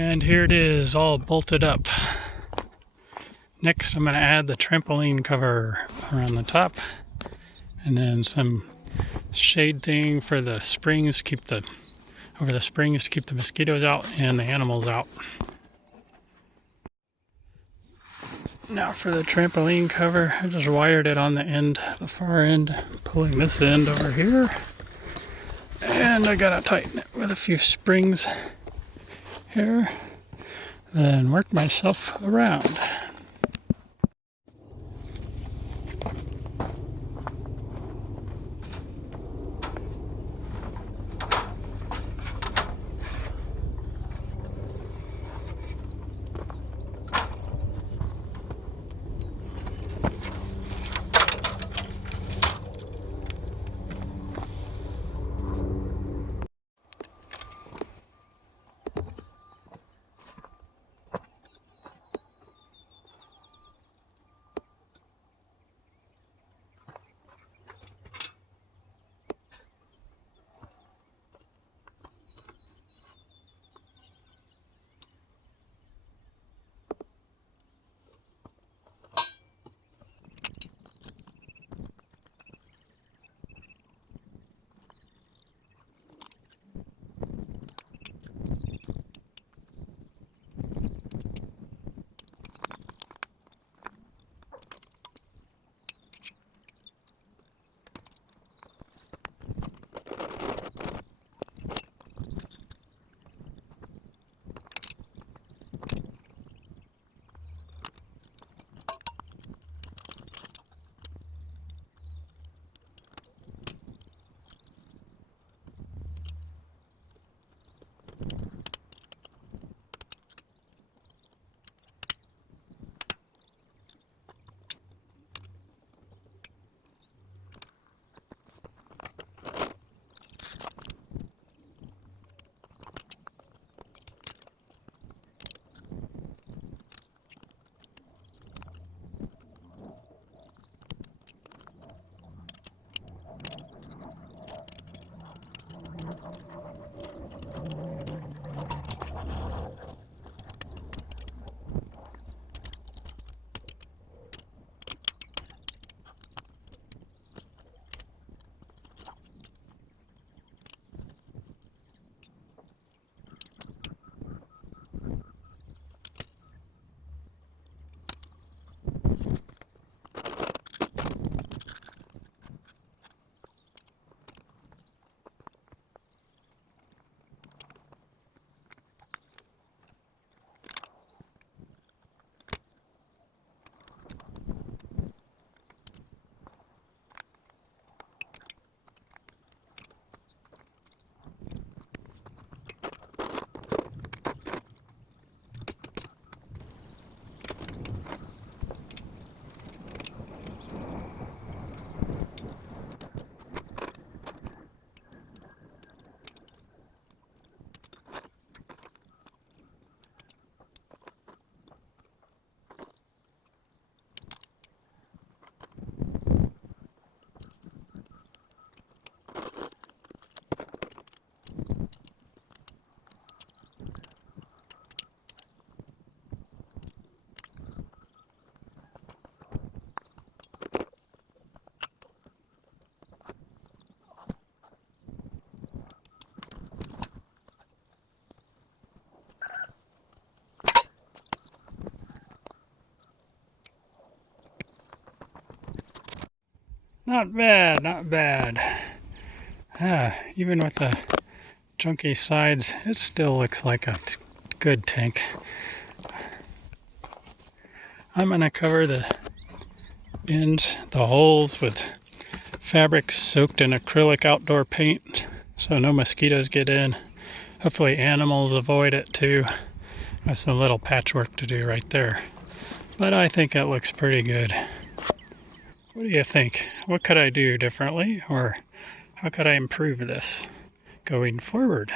And here it is, all bolted up. Next I'm going to add the trampoline cover around the top, and then some shade thing for the springs, over the springs to keep the mosquitoes out and the animals out. Now for the trampoline cover, I just wired it on the end, the far end, pulling this end over here. And I gotta tighten it with a few springs here, then work myself around. Not bad, not bad. Even with the junky sides, it still looks like a good tank. I'm going to cover the ends, the holes, with fabric soaked in acrylic outdoor paint so no mosquitoes get in. Hopefully animals avoid it too. That's a little patchwork to do right there. But I think it looks pretty good. What do you think? What could I do differently, or how could I improve this going forward?